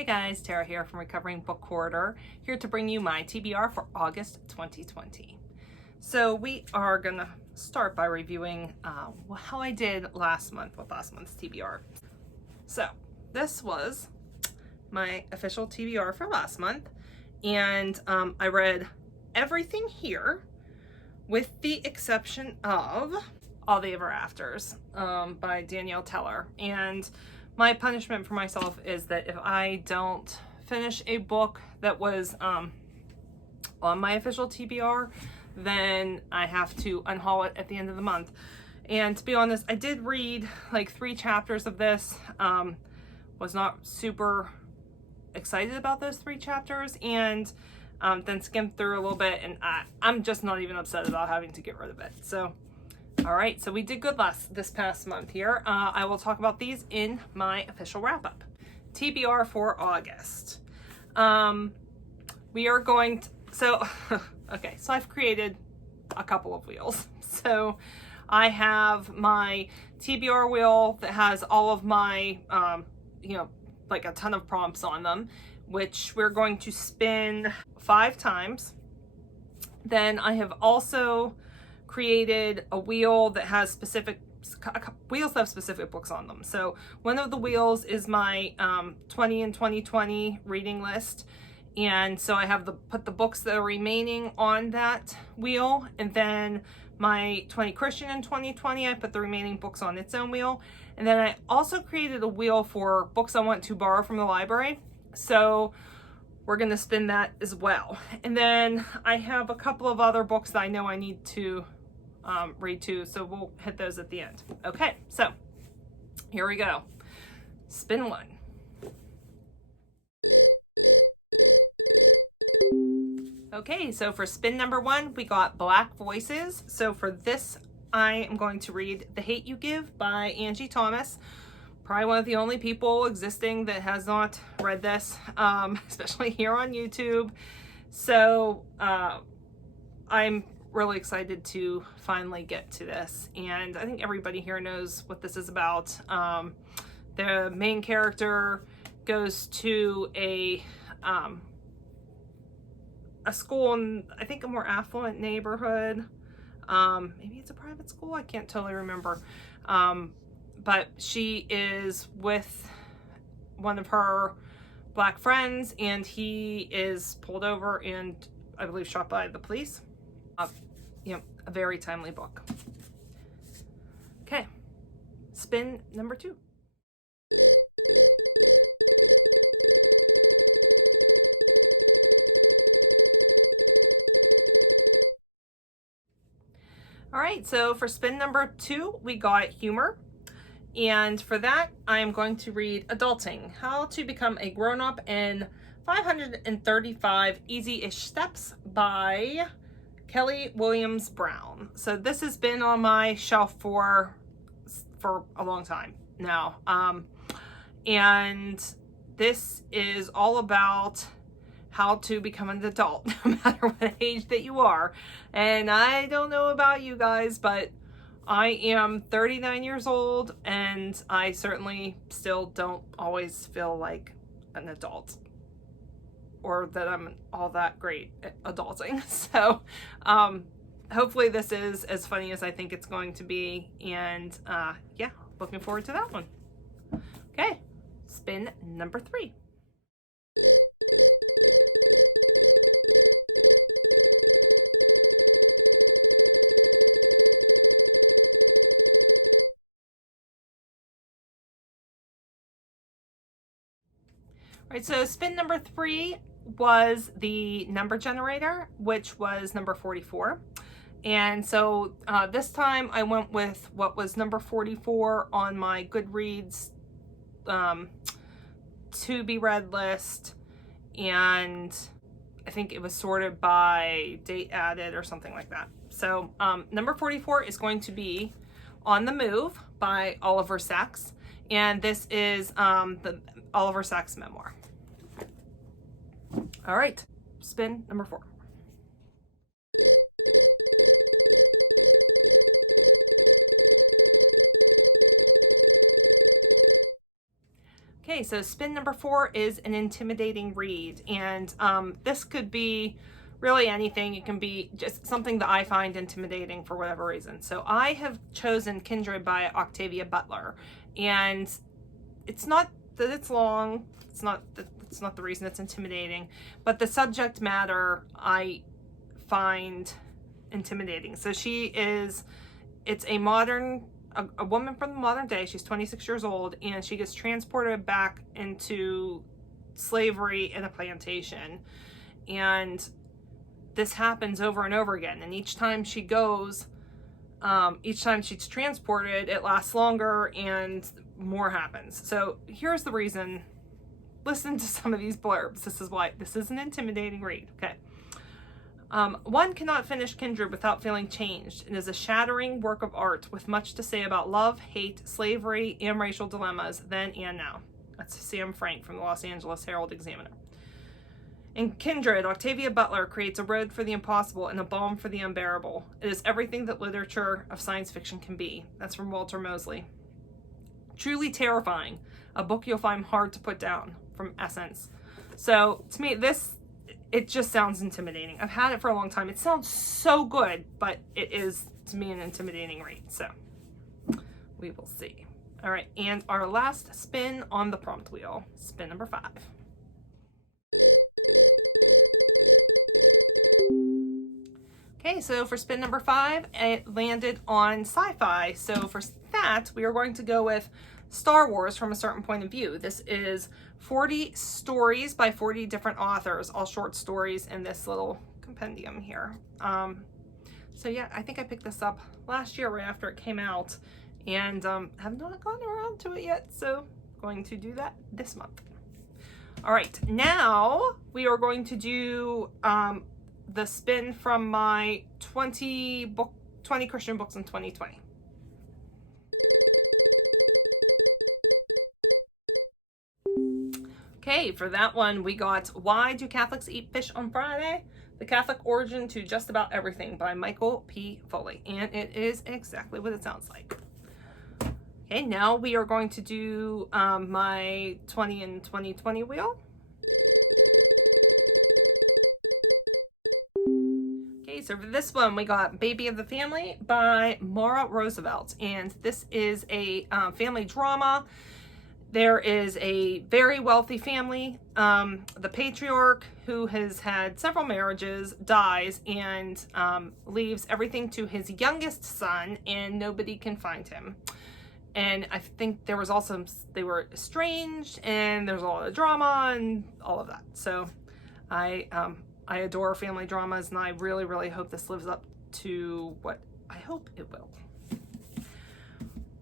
Hey guys, Tara here from Recovering Book Hoarder, here to bring you my TBR for August 2020. So we are gonna start by reviewing how I did last month with last month's TBR. So this was my official TBR for last month, and I read everything here with the exception of All the Ever Afters by Danielle Teller. And my punishment for myself is that if I don't finish a book that was on my official TBR, then I have to unhaul it at the end of the month. And to be honest, I did read like 3 chapters of this, was not super excited about those 3 chapters, and then skimmed through a little bit, and I'm just not even upset about having to get rid of it. So all right, so we did good this past month here. I will talk about these in my official wrap-up. TBR for August. We are going to, okay, so I've created a couple of wheels. So I have my TBR wheel that has all of my, like a ton of prompts on them, which we're going to spin 5 times. Then I have also created a wheel that has specific books on them. So one of the wheels is my 20 and 2020 reading list, and so I have put the books that are remaining on that wheel, and then my 20 Christian and 2020, I put the remaining books on its own wheel. And then I also created a wheel for books I want to borrow from the library, so we're going to spin that as well. And then I have a couple of other books that I know I need to read too, so we'll hit those at the end. Okay, so here we go. Spin 1. Okay, so for spin number 1, we got Black Voices. So for this, I am going to read The Hate You Give by Angie Thomas. Probably one of the only people existing that has not read this, especially here on YouTube. So I'm really excited to finally get to this, and I think everybody here knows what this is about. The main character goes to a school in, I think, a more affluent neighborhood. Maybe it's a private school, I can't totally remember. But she is with one of her black friends, and he is pulled over and I believe shot by the police. A very timely book. Okay, spin number 2. All right, so for spin number 2, we got Humor. And for that, I am going to read Adulting: How to Become a Grown-Up in 535 Easy-ish Steps by Kelly Williams Brown. So this has been on my shelf for a long time now. And this is all about how to become an adult, no matter what age that you are. And I don't know about you guys, but I am 39 years old, and I certainly still don't always feel like an adult, or that I'm all that great at adulting. So hopefully this is as funny as I think it's going to be, and yeah, looking forward to that one. Okay, spin number 3. All right, so spin number 3 was the number generator, which was number 44. And so this time I went with what was number 44 on my Goodreads to be read list, and I think it was sorted by date added or something like that. So number 44 is going to be On the Move by Oliver Sacks, and this is the Oliver Sacks memoir. All right, spin number 4. Okay, so spin number 4 is an intimidating read, and this could be really anything. It can be just something that I find intimidating for whatever reason. So I have chosen Kindred by Octavia Butler, and it's not that it's long. It's not the reason it's intimidating, but the subject matter I find intimidating. So it's a woman from the modern day. She's 26 years old, and she gets transported back into slavery in a plantation. And this happens over and over again. And each time she goes, each time she's transported, it lasts longer and more happens. So here's the reason. Listen to some of these blurbs. This is why this is an intimidating read. Okay. One cannot finish Kindred without feeling changed. It is a shattering work of art with much to say about love, hate, slavery, and racial dilemmas then and now. That's Sam Frank from the Los Angeles Herald-Examiner. In Kindred, Octavia Butler creates a road for the impossible and a balm for the unbearable. It is everything that literature of science fiction can be. That's from Walter Mosley. Truly terrifying. A book you'll find hard to put down, from Essence. So to me, it just sounds intimidating. I've had it for a long time. It sounds so good, but it is, to me, an intimidating read. So we will see. All right, and our last spin on the prompt wheel, spin number 5. Okay, so for spin number 5, it landed on sci-fi. So for that, we are going to go with Star Wars from a certain point of view. This is 40 stories by 40 different authors, all short stories in this little compendium here. So yeah, I think I picked this up last year right after it came out, and have not gotten around to it yet, so going to do that this month. All right, now we are going to do the spin from my 20 Christian books in 2020. Okay, for that one, we got Why Do Catholics Eat Fish on Friday? The Catholic Origin to Just About Everything by Michael P. Foley. And it is exactly what it sounds like. Okay, now we are going to do my 20 and 2020 wheel. Okay, so for this one, we got Baby of the Family by Maura Roosevelt. And this is a family drama. There is a very wealthy family. The patriarch, who has had several marriages, dies and leaves everything to his youngest son, and nobody can find him. And I think there was also, they were estranged, and there's a lot of drama and all of that. So I adore family dramas, and I really, really hope this lives up to what I hope it will.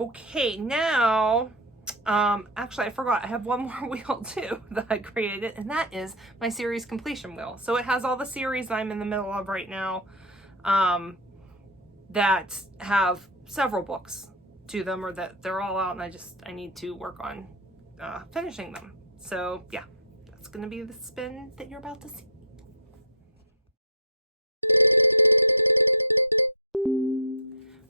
Okay, now... actually, I forgot. I have one more wheel too that I created, and that is my series completion wheel. So it has all the series I'm in the middle of right now that have several books to them, or that they're all out, and I need to work on finishing them. So yeah, that's going to be the spin that you're about to see.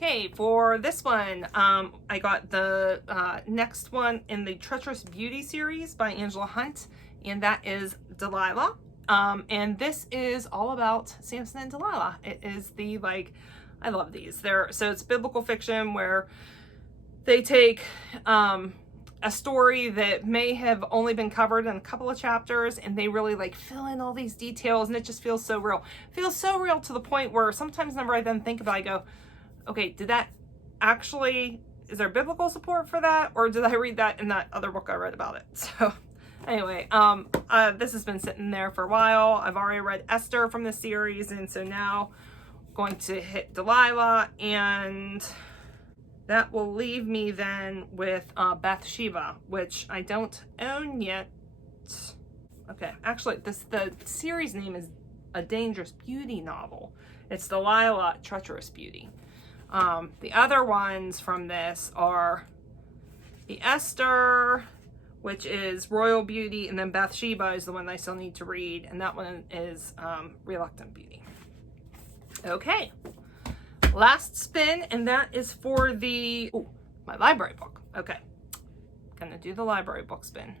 Okay, for this one, I got the next one in the Treacherous Beauty series by Angela Hunt, and that is Delilah. And this is all about Samson and Delilah. It is the, like, I love these. So it's biblical fiction where they take a story that may have only been covered in a couple of chapters, and they really like fill in all these details, and it just feels so real. It feels so real to the point where sometimes whenever I then think about it, I go, okay, did that actually, is there biblical support for that? Or did I read that in that other book I read about it? So anyway, this has been sitting there for a while. I've already read Esther from this series, and so now I'm going to hit Delilah, and that will leave me then with Bathsheba, which I don't own yet. Okay, actually, the series name is A Dangerous Beauty Novel. It's Delilah, Treacherous Beauty. The other ones from this are the Esther, which is Royal Beauty, and then Bathsheba is the one I still need to read, and that one is Reluctant Beauty. Okay, last spin, and that is for the my library book. Okay, gonna do the library book spin.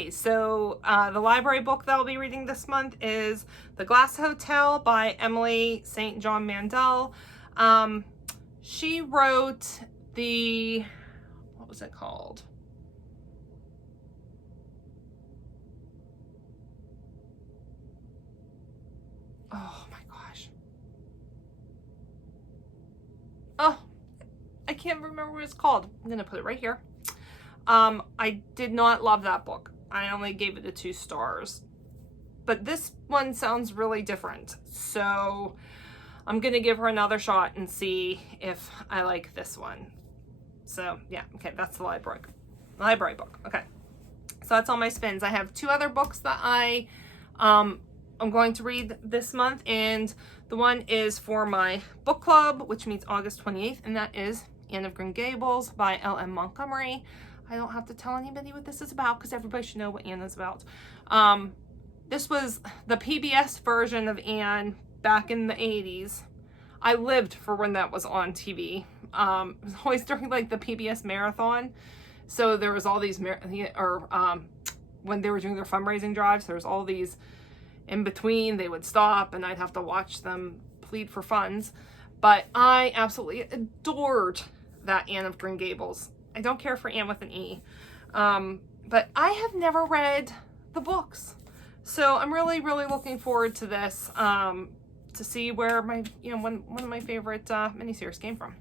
Okay, so the library book that I'll be reading this month is The Glass Hotel by Emily St. John Mandel. She wrote the, what was it called? Oh my gosh. Oh, I can't remember what it's called. I'm going to put it right here. I did not love that book. I only gave it 2 stars. But this one sounds really different. So I'm going to give her another shot and see if I like this one. So yeah, okay, that's the library book. Okay. So that's all my spins. I have 2 other books that I'm going to read this month, and the one is for my book club, which meets August 28th, and that is Anne of Green Gables by L.M. Montgomery. I don't have to tell anybody what this is about because everybody should know what Anne is about. This was the PBS version of Anne back in the 80s. I lived for when that was on TV. It was always during like the PBS marathon. So there was all these, when they were doing their fundraising drives, there was all these in between. They would stop and I'd have to watch them plead for funds. But I absolutely adored that Anne of Green Gables. I don't care for Anne with an E. But I have never read the books. So I'm really, really looking forward to this, to see where my, one of my favorite miniseries came from.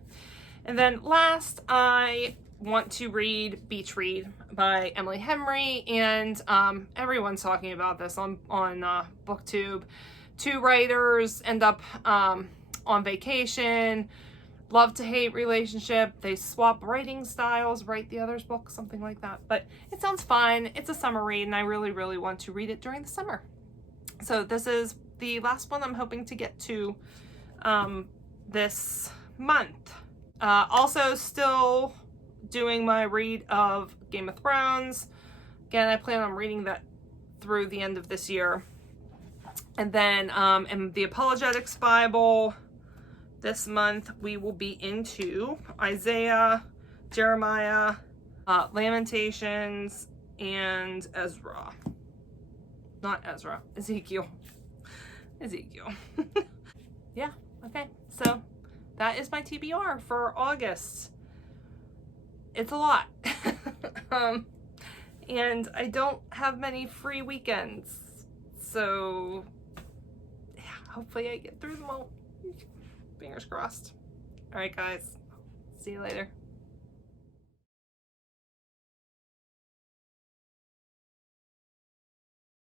And then last, I want to read Beach Read by Emily Henry, and everyone's talking about this on BookTube. 2 writers end up on vacation, love to hate relationship. They swap writing styles, write the other's book, something like that. But it sounds fun. It's a summer read, and I really, really want to read it during the summer. So this is the last one I'm hoping to get to this month. Also still doing my read of Game of Thrones. Again, I plan on reading that through the end of this year. And then in the Apologetics Bible, this month we will be into Isaiah, Jeremiah, Lamentations, and Ezra. Not Ezra, Ezekiel. Yeah, okay, so that is my TBR for August. It's a lot. And I don't have many free weekends. So, yeah, hopefully I get through them all. Fingers crossed. All right, guys. See you later.